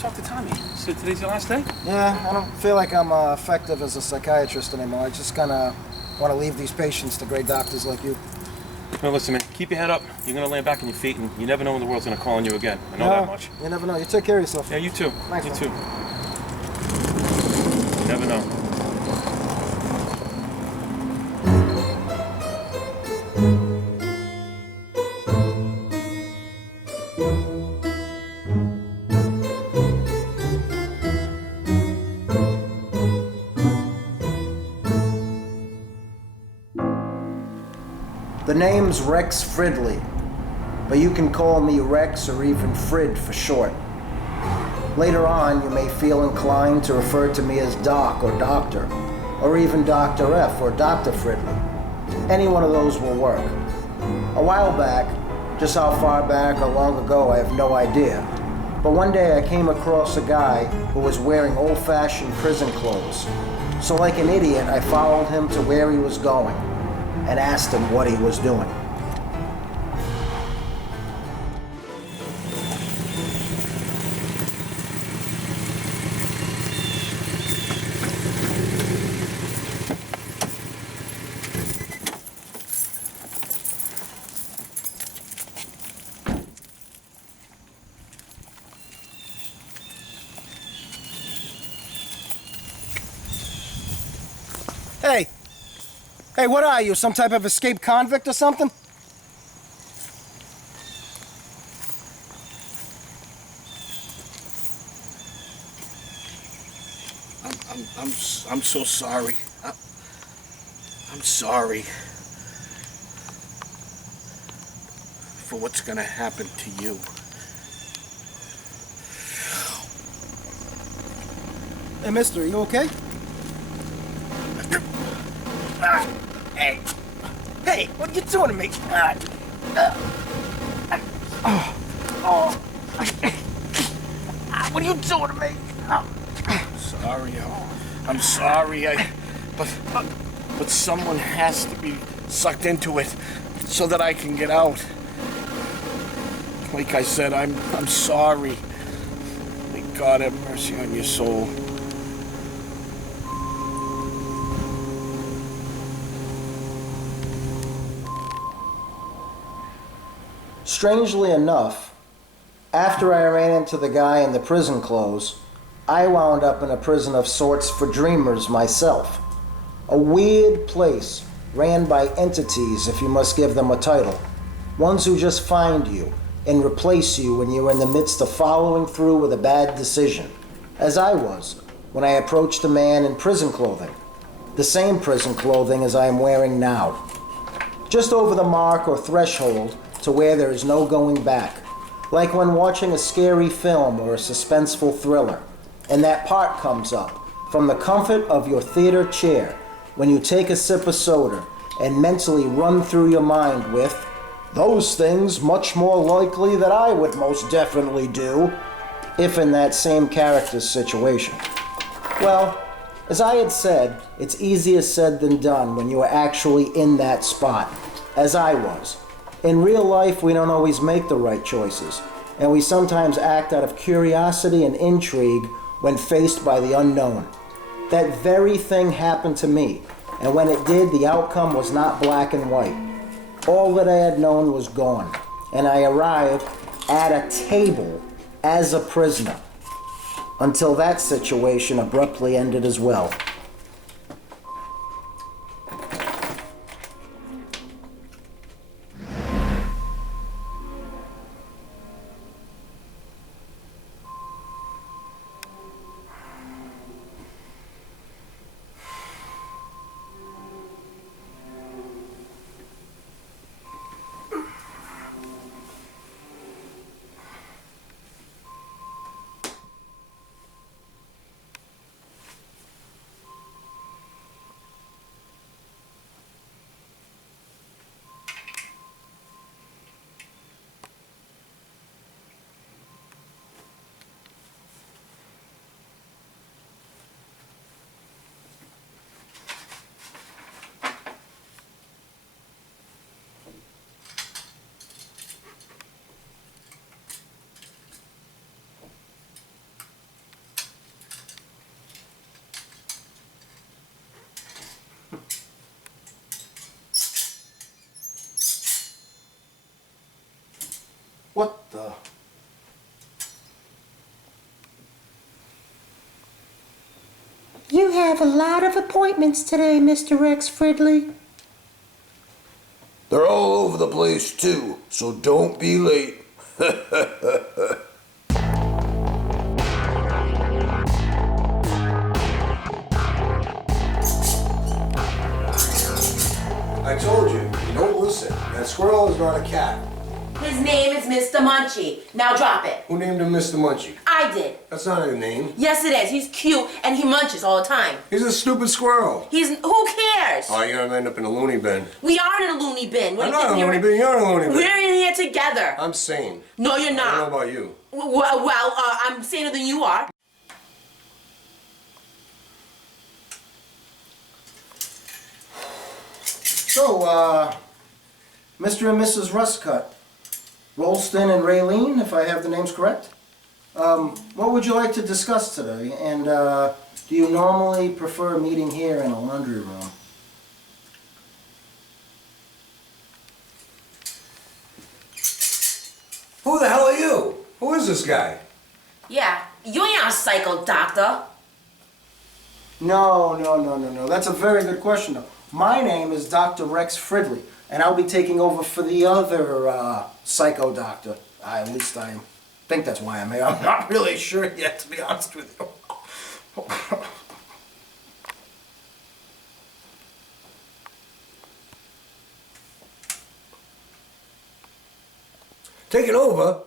just talked to Tommy. So today's your last day? Yeah, I don't feel like I'm effective as a psychiatrist anymore. I just kind of want to leave these patients to great doctors like you. Well, listen, man, keep your head up. You're going to land back on your feet, and you never know when the world's going to call on you again. I know that much. You never know. You take care of yourself. Yeah, you too. Thanks, you man. too. You never know. The name's Rex Fridley, but you can call me Rex or even Frid for short. Later on, you may feel inclined to refer to me as Doc or Doctor, or even Dr. F or Dr. Fridley. Any one of those will work. A while back, just how far back or long ago I have no idea, but one day I came across a guy who was wearing old-fashioned prison clothes. So like an idiot, I followed him to where he was going and asked him what he was doing. Hey! Hey, what are you, some type of escaped convict or something? I'm so sorry. I'm sorry for what's gonna happen to you. Hey, mister, are you okay? Hey! Hey, what are you doing to me? What are you doing to me? Sorry, I'm sorry. But someone has to be sucked into it so that I can get out. Like I said, I'm sorry. May God have mercy on your soul. Strangely enough, after I ran into the guy in the prison clothes, I wound up in a prison of sorts for dreamers myself. A weird place ran by entities, if you must give them a title. Ones who just find you and replace you when you're in the midst of following through with a bad decision, as I was when I approached a man in prison clothing. The same prison clothing as I am wearing now. Just over the mark or threshold to where there is no going back. Like when watching a scary film or a suspenseful thriller, and that part comes up from the comfort of your theater chair when you take a sip of soda and mentally run through your mind with, those things much more likely that I would most definitely do, if in that same character's situation. Well, as I had said, it's easier said than done when you are actually in that spot, as I was. In real life, we don't always make the right choices, and we sometimes act out of curiosity and intrigue when faced by the unknown. That very thing happened to me, and when it did, the outcome was not black and white. All that I had known was gone, and I arrived at a table as a prisoner, until that situation abruptly ended as well. What the? You have a lot of appointments today, Mr. Rex Fridley. They're all over the place, too, so don't be late. I told you, you don't listen. That squirrel is not a cat. His name is Mr. Munchie. Now drop it. Who named him Mr. Munchie? I did. That's not a name. Yes, it is. He's cute and he munches all the time. He's a stupid squirrel. Who cares? Oh, you're gonna end up in a loony bin. We are in a loony bin. I'm not in a loony bin, you're in a loony bin. We're in here together. I'm sane. No, you're I not. don't know about you. Well, I'm saner than you are. So, Mr. and Mrs. Rustcut, Rolston and Raylene, if I have the names correct. What would you like to discuss today? And do you normally prefer meeting here in a laundry room? Who the hell are you? Who is this guy? Yeah, you ain't a psycho doctor. No. That's a very good question, though. My name is Dr. Rex Fridley, and I'll be taking over for the other psycho doctor. At least I think that's why I'm here. I'm not really sure yet, to be honest with you. Taking over?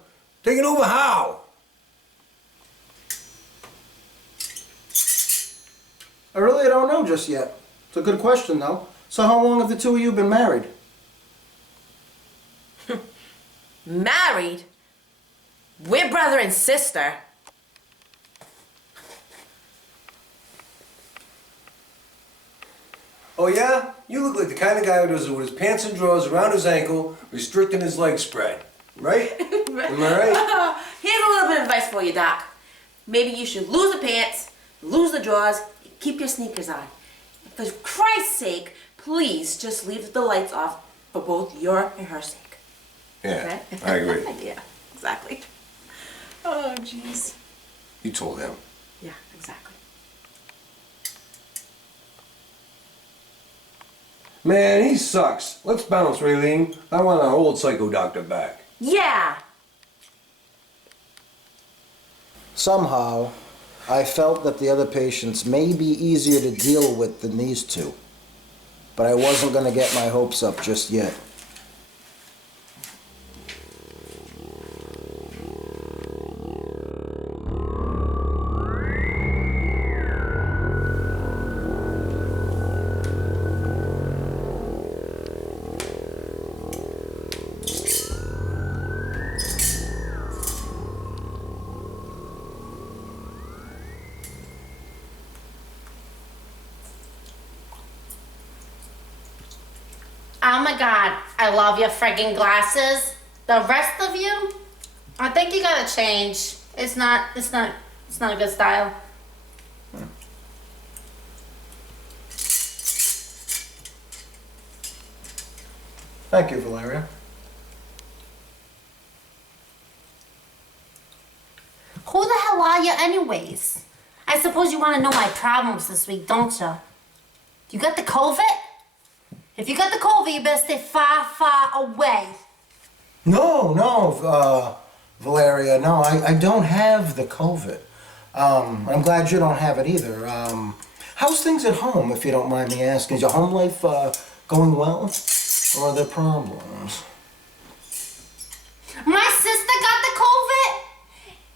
Taking over how? I really don't know just yet. It's a good question, though. So how long have the two of you been married? Married? We're brother and sister. Oh yeah? You look like the kind of guy who does it with his pants and drawers around his ankle, restricting his leg spread. Right? Am I right? Here's a little bit of advice for you, Doc. Maybe you should lose the pants, lose the drawers, keep your sneakers on. For Christ's sake, please just leave the lights off for both your and her sake. Yeah, Okay? I agree. Yeah, exactly. Oh, jeez. You told him. Yeah, exactly. Man, he sucks. Let's bounce, Raylene. I want our old psycho doctor back. Yeah. Somehow, I felt that the other patients may be easier to deal with than these two. But I wasn't going to get my hopes up just yet. Oh my god, I love your friggin' glasses. The rest of you, I think you gotta change. It's not a good style. Thank you, Valeria. Who the hell are you anyways? I suppose you wanna know my problems this week, don't you? You got the COVID? If you got the COVID, you better stay far, far away. No, Valeria, no, I don't have the COVID. I'm glad you don't have it either. How's things at home, if you don't mind me asking? Is your home life going well? Or are there problems? My sister got the COVID,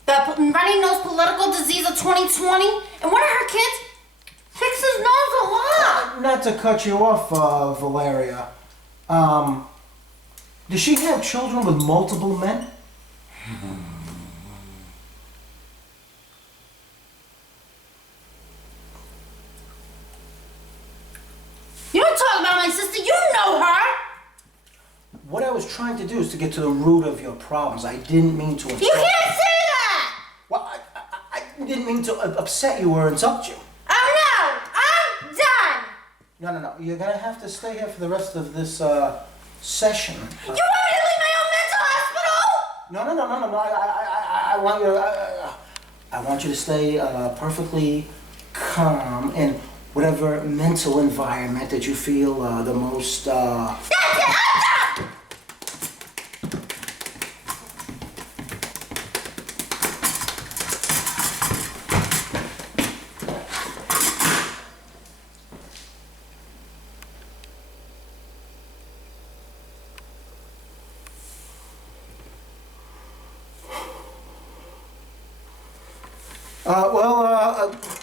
the runny nose political disease of 2020, and one of her kids fixed his nose a lot. Not to cut you off, Valeria. Does she have children with multiple men? You don't talk about my sister, you know her. What I was trying to do is to get to the root of your problems. I didn't mean to insult You can't say that. Well, I didn't mean to upset you or insult you. Oh no, I'm done. No. You're gonna have to stay here for the rest of this session. You want me to leave my own mental hospital? No. I want you to. I want you to stay perfectly calm in whatever mental environment that you feel the most.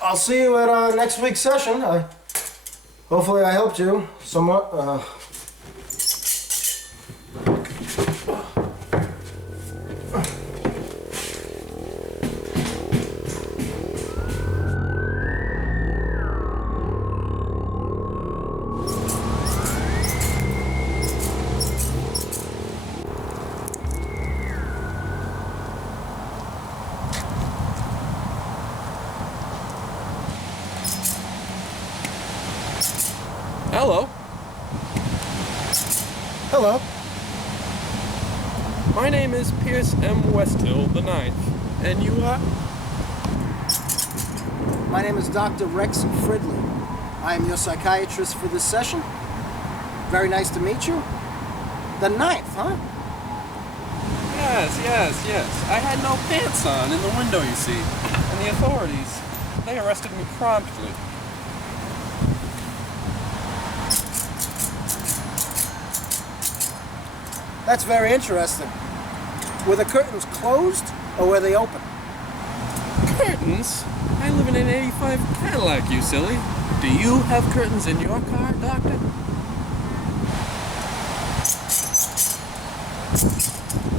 I'll see you at next week's session. Hopefully I helped you somewhat. Hello. Hello. My name is Pierce M. Westhill the Ninth, and you are? My name is Dr. Rex Fridley. I am your psychiatrist for this session. Very nice to meet you. The Ninth, huh? Yes. I had no pants on in the window, you see. And the authorities, they arrested me promptly. That's very interesting. Were the curtains closed or were they open? Curtains? I live in an 85 Cadillac, you silly. Do you have curtains in your car, Doctor?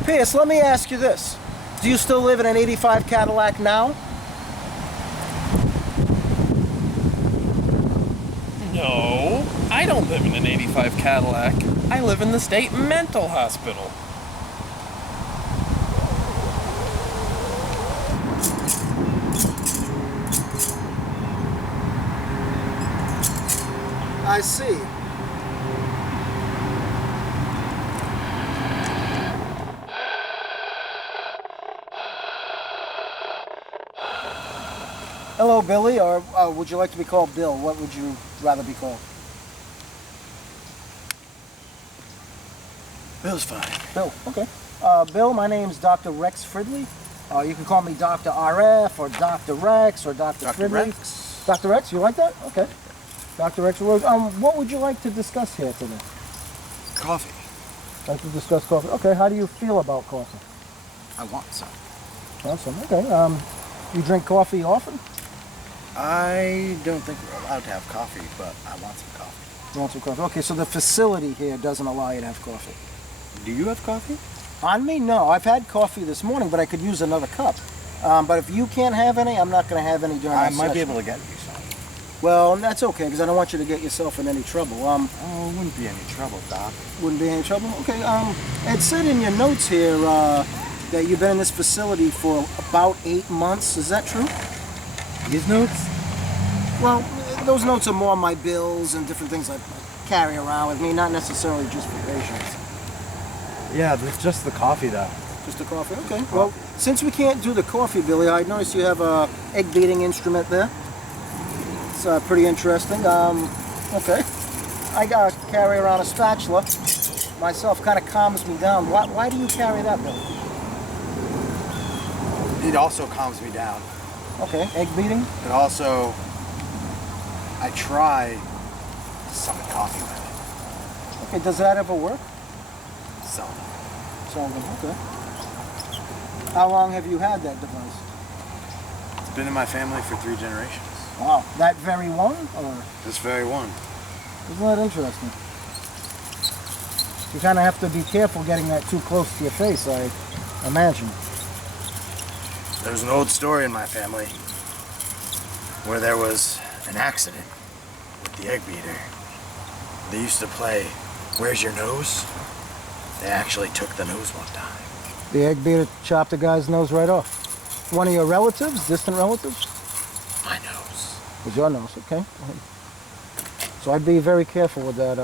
Pierce, let me ask you this. Do you still live in an 85 Cadillac now? No, I don't live in an 85 Cadillac. I live in the state mental hospital. I see. Hello, Billy, or would you like to be called Bill? What would you rather be called? Bill's fine. Bill, okay. Bill, my name's Dr. Rex Fridley. You can call me Dr. RF or Dr. Rex or Dr. Fridley. Rex. Dr. Rex, you like that? Okay. Dr. Rex, what would you like to discuss here today? Coffee. Like to discuss coffee. Okay, how do you feel about coffee? I want some. Awesome, okay. You drink coffee often? I don't think we're allowed to have coffee, but I want some coffee. You want some coffee? Okay, so the facility here doesn't allow you to have coffee. Do you have coffee? On me, no. I've had coffee this morning, but I could use another cup. But if you can't have any, I'm not going to have any during I the might be session. able to get you some. Well, that's okay, because I don't want you to get yourself in any trouble. Oh, it wouldn't be any trouble, Doc. Wouldn't be any trouble? Okay, it said in your notes here that you've been in this facility for about 8 months. Is that true? These notes? Well, those notes are more my bills and different things I carry around with me, not necessarily just for patients. Yeah, it's just the coffee, though. Just the coffee? Okay. Well, since we can't do the coffee, Billy, I noticed you have a egg beating instrument there. It's pretty interesting. Okay. I carry around a spatula. Myself, kind of calms me down. Why do you carry that, Billy? It also calms me down. Okay. Egg beating? It also, I try to summon coffee with it. Okay. Does that ever work? Seldom. Seldom. Okay. How long have you had that device? It's been in my family for 3 generations. Wow. That very one? Or This very one. isn't that interesting? You kind of have to be careful getting that too close to your face, I imagine. There's an old story in my family where there was an accident with the egg beater. They used to play, "Where's your nose?" They actually took the nose one time. The egg beater chopped the guy's nose right off. One of your relatives, distant relatives? My nose. Was your nose, okay. So I'd be very careful with that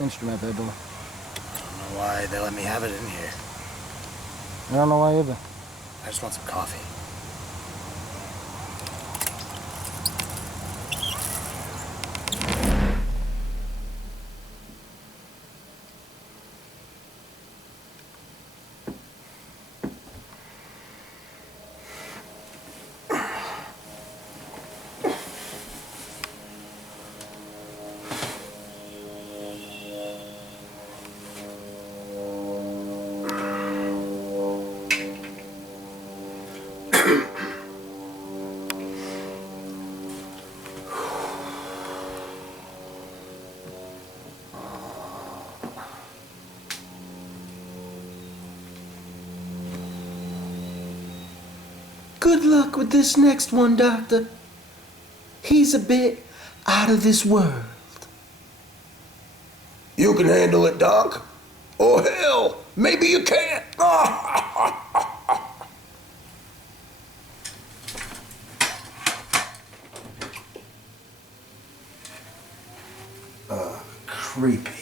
instrument there, Bill. I don't know why they let me have it in here. I don't know why either. I just want some coffee. Good luck with this next one, Doctor. He's a bit out of this world. You can handle it, Doc. Or hell, maybe you can't. Creepy.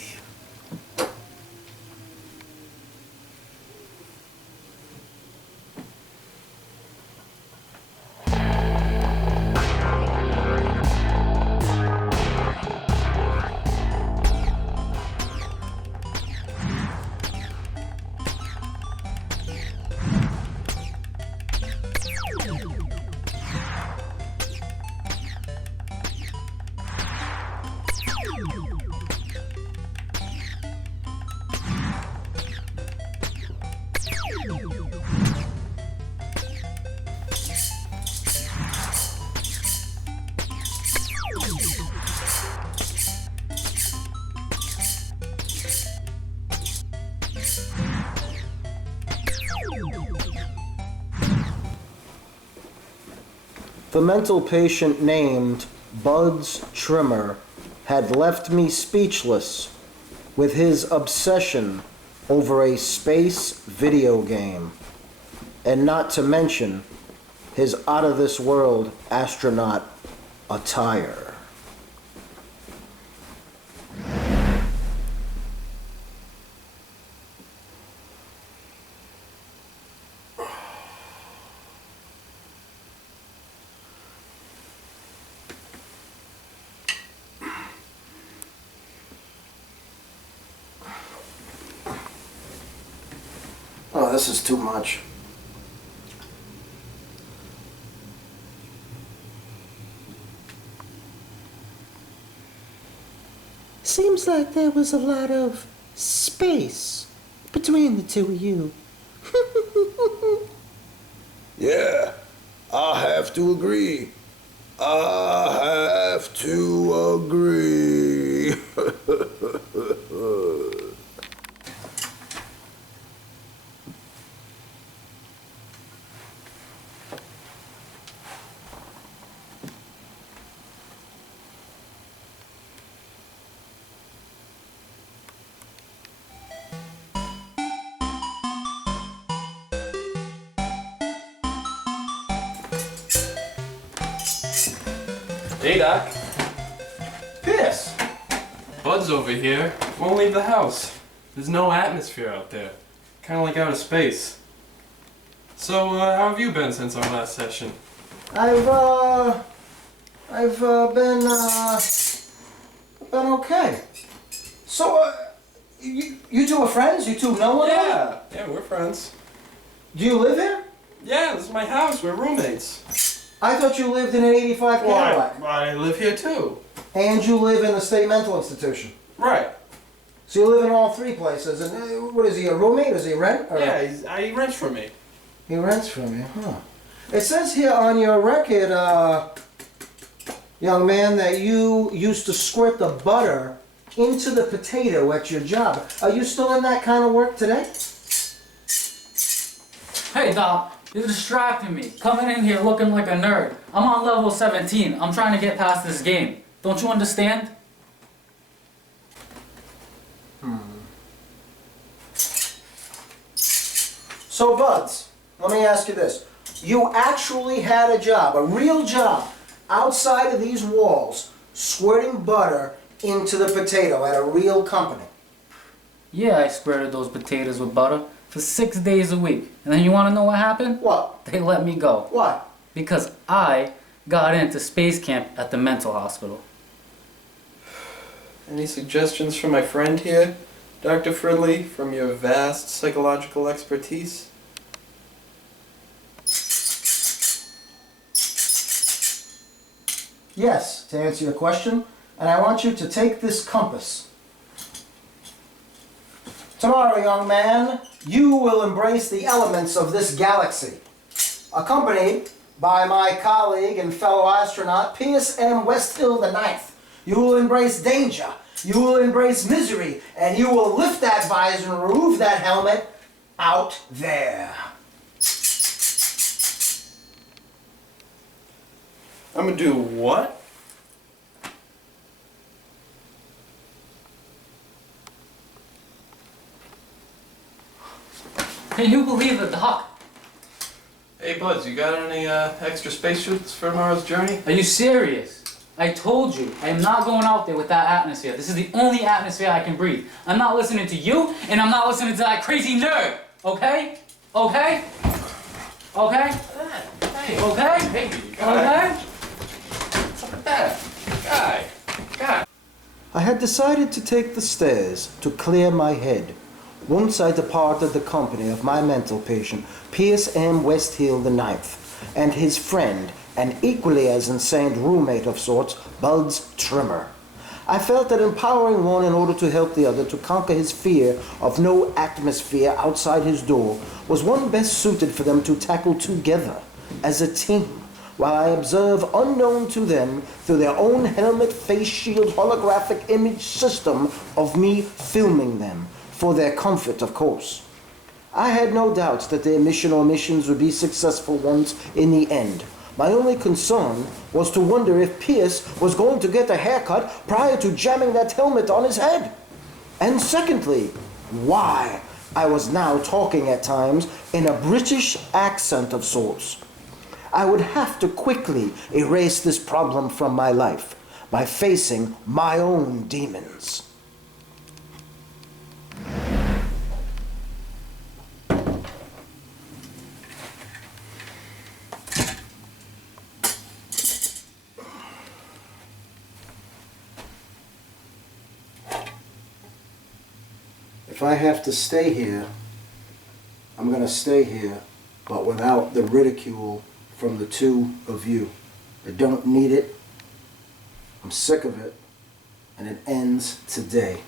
The mental patient named Buds Trimmer had left me speechless with his obsession over a space video game, and not to mention his out-of-this-world astronaut attire. Oh, this is too much. Seems like there was a lot of space between the two of you. Yeah, I have to agree. I have to agree. Hey, Doc. Yes. Bud's over here. Won't leave the house. There's no atmosphere out there. Kind of like out of space. So, how have you been since our last session? I've been okay. So, you two are friends? You two know one another? Yeah, we're friends. Do you live here? Yeah, this is my house. We're roommates. I thought you lived in an 85 Cadillac. I live here too. And you live in the state mental institution. Right. So you live in all three places. And what is he, a roommate? Does he rent? Or Yeah, he rents from me. He rents from you, huh? It says here on your record, young man, that you used to squirt the butter into the potato at your job. Are you still in that kind of work today? Hey, Doc. You're distracting me. Coming in here looking like a nerd. I'm on level 17. I'm trying to get past this game. Don't you understand? So, Buds, let me ask you this. You actually had a job, a real job, outside of these walls, squirting butter into the potato at a real company. Yeah, I squirted those potatoes with butter. for 6 days a week. And then you want to know what happened? What? They let me go. Why? Because I got into space camp at the mental hospital. Any suggestions from my friend here, Dr. Fridley, from your vast psychological expertise? Yes, to answer your question, and I want you to take this compass. Tomorrow, young man, you will embrace the elements of this galaxy, accompanied by my colleague and fellow astronaut, Pierce M. Westhill IX. You will embrace danger, you will embrace misery, and you will lift that visor and remove that helmet out there. I'm gonna do what? Can you believe it, Doc? Hey Buds, you got any extra spacesuits for tomorrow's journey? Are you serious? I told you, I am not going out there with that atmosphere. This is the only atmosphere I can breathe. I'm not listening to you, and I'm not listening to that crazy nerd. Okay? Okay? Okay? Hey, Okay? hey, Okay? What's up with that? Guy. I had decided to take the stairs to clear my head once I departed the company of my mental patient, Pierce M. Westhill IX, and his friend, an equally as insane roommate of sorts, Buds Trimmer. I felt that empowering one in order to help the other to conquer his fear of no atmosphere outside his door was one best suited for them to tackle together as a team, while I observe unknown to them through their own helmet face shield holographic image system of me filming them, for their comfort, of course. I had no doubts that their mission or missions would be successful ones in the end. My only concern was to wonder if Pierce was going to get a haircut prior to jamming that helmet on his head. And secondly, why I was now talking at times in a British accent of sorts. I would have to quickly erase this problem from my life by facing my own demons. If I have to stay here, I'm going to stay here, but without the ridicule from the two of you. I don't need it. I'm sick of it, and it ends today.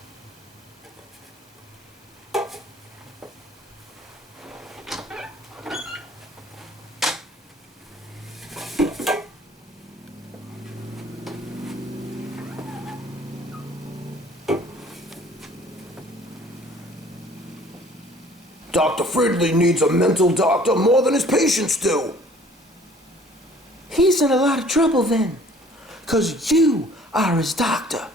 Dr. Fridley needs a mental doctor more than his patients do. He's in a lot of trouble then, because you are his doctor.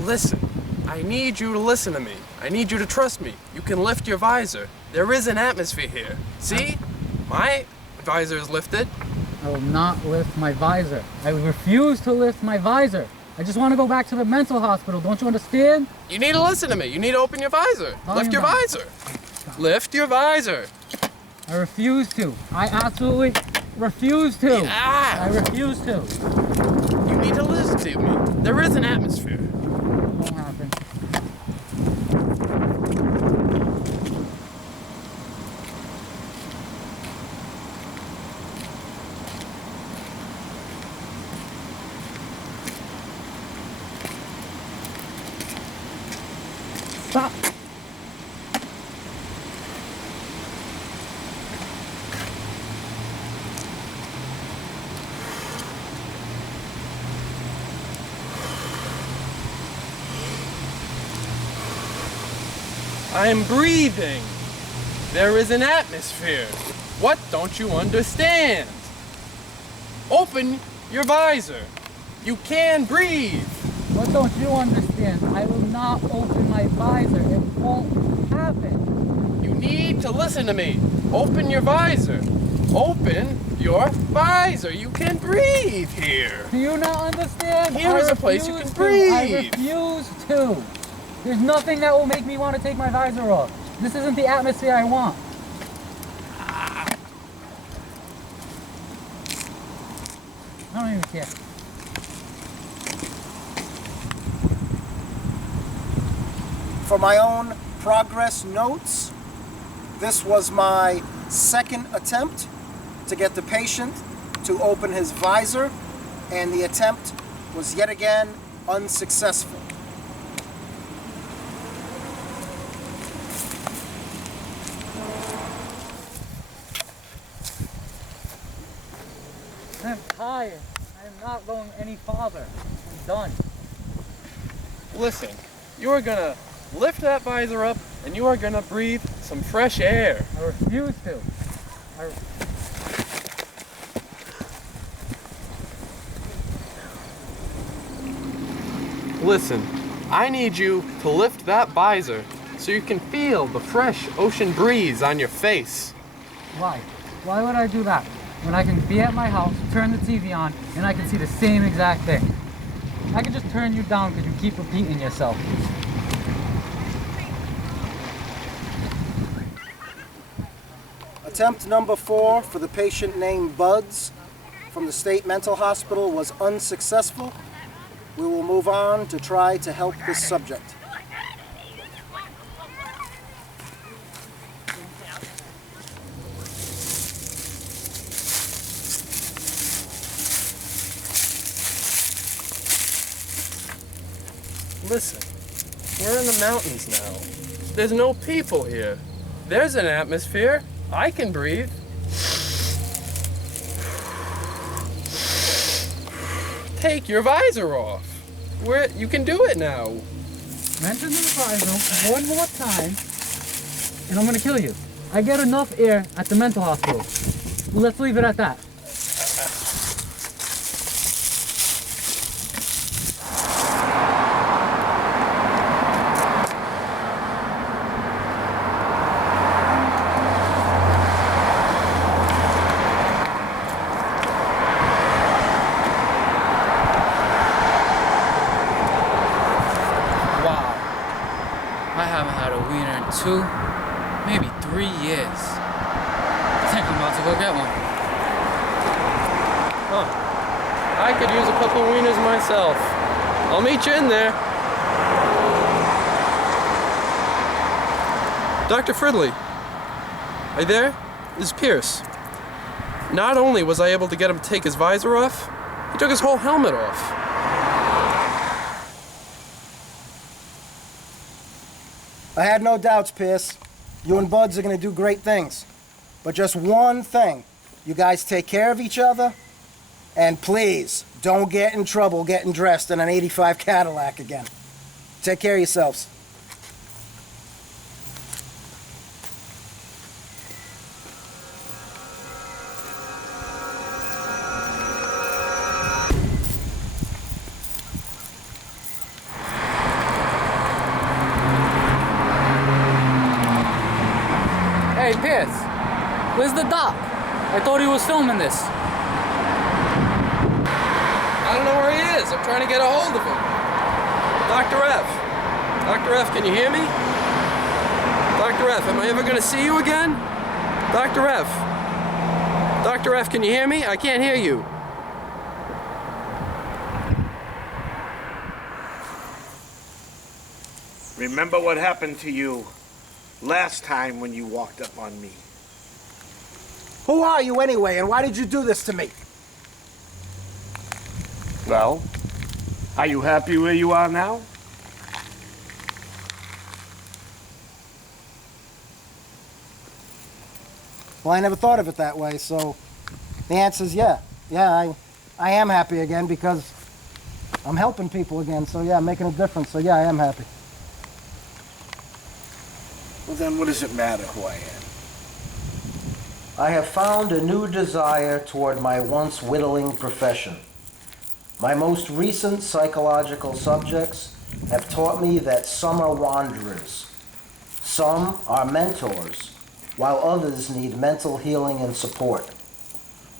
Listen, I need you to listen to me. I need you to trust me. You can lift your visor. There is an atmosphere here. See? My visor is lifted. I will not lift my visor. I refuse to lift my visor. I just want to go back to the mental hospital. Don't you understand? You need to listen to me. You need to open your visor. Lift your visor. Lift your visor. I refuse to. I absolutely refuse to. Yeah. I refuse to. You need to listen to me. There is an atmosphere. It won't happen. Stop. I am breathing. There is an atmosphere. What don't you understand? Open your visor. You can breathe. What don't you understand? I will not open my visor. It won't happen. You need to listen to me. Open your visor. open your visor. You can breathe here. Do you not understand? Here is a place you can breathe. I refuse to. There's nothing that will make me want to take my visor off. This isn't the atmosphere I want. I don't even care. For my own progress notes, this was my second attempt to get the patient to open his visor, and the attempt was yet again unsuccessful. I'm tired. I am not going any farther. I'm done. Listen, you are gonna lift that visor up and you are gonna breathe some fresh air. I refuse to. Listen, I need you to lift that visor so you can feel the fresh ocean breeze on your face. Why? Why would I do that? When I can be at my house, turn the TV on, and I can see the same exact thing. I can just turn you down because you keep repeating yourself. Attempt number 4 for the patient named Buds from the state mental hospital was unsuccessful. We will move on to try to help this subject. Listen, we're in the mountains now. There's no people here. There's an atmosphere. I can breathe. Take your visor off. You can do it now. Mention the visor one more time, and I'm gonna kill you. I get enough air at the mental hospital. Let's leave it at that. I haven't had a wiener in 2, maybe 3 years. I think I'm about to go get one. Huh. I could use a couple wieners myself. I'll meet you in there. Dr. Fridley, are you there? This is Pierce. Not only was I able to get him to take his visor off, he took his whole helmet off. I had no doubts, Pierce. You and Buds are going to do great things. But just one thing. You guys take care of each other, and please, don't get in trouble getting dressed in an '85 Cadillac again. Take care of yourselves. Hey, Pierce, where's the doc? I thought he was filming this. I don't know where he is. I'm trying to get a hold of him. Dr. F. Dr. F, can you hear me? Dr. F, am I ever going to see you again? Dr. F. Dr. F, can you hear me? I can't hear you. Remember what happened to you last time when you walked up on me? Who are you anyway, and why did you do this to me? Well, are you happy where you are now? Well, I never thought of it that way, so the answer is yeah. Yeah, I am happy again because I'm helping people again, so yeah, I'm making a difference, so yeah, I am happy. Well, then what does it matter who I am? I have found a new desire toward my once whittling profession. My most recent psychological subjects have taught me that some are wanderers, some are mentors, while others need mental healing and support.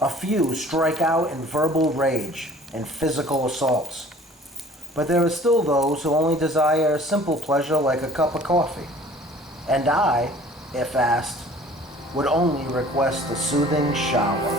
A few strike out in verbal rage and physical assaults. But there are still those who only desire a simple pleasure like a cup of coffee. And I, if asked, would only request a soothing shower.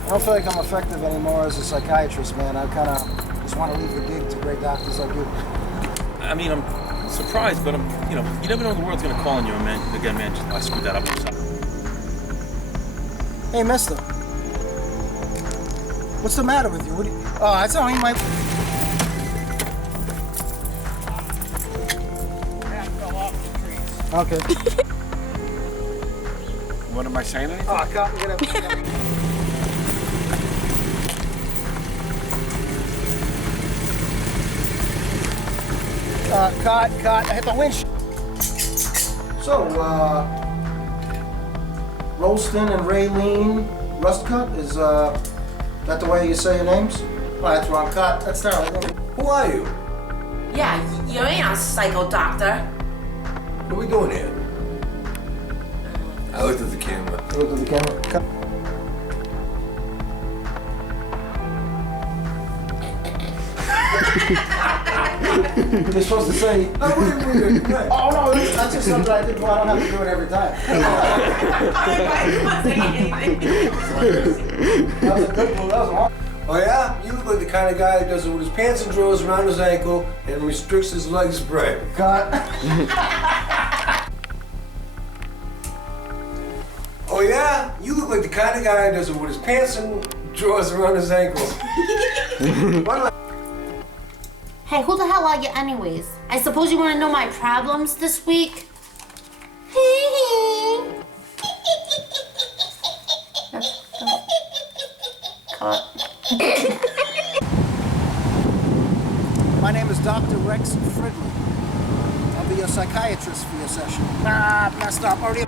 I don't feel like I'm effective anymore as a psychiatrist, man. I kind of just want to leave the gig to great doctors like you. I mean, I'm surprised, but you never know when the world's gonna call on you, man. Again, man, I screwed that up. I'm sorry. Hey, mister. What's the matter with you? What do you... Oh, that's only my... Okay. What am I saying? Anything? Oh, God, get up. Cut, I hit the winch. So, Rolston and Raylene Rustcut, is that the way you say your names? Oh, that's wrong, cut. That's terrible. Who are you? Yeah, you ain't a psycho doctor. What are we doing here? I looked at the camera. You look at the camera. Cut. You're supposed to say, oh, no, that's just something I did, well, I don't have to do it every time. That was a good one, that was one. Oh yeah? You look like the kind of guy that does it with his pants and drawers around his ankle and restricts his leg spread. Cut. Oh yeah? You look like the kind of guy that does it with his pants and drawers around his ankles. Hey, who the hell are you anyways? I suppose you want to know my problems this week? Cut. My name is Dr. Rex Fridley. I'll be your psychiatrist for your session. Nah, messed up. Already.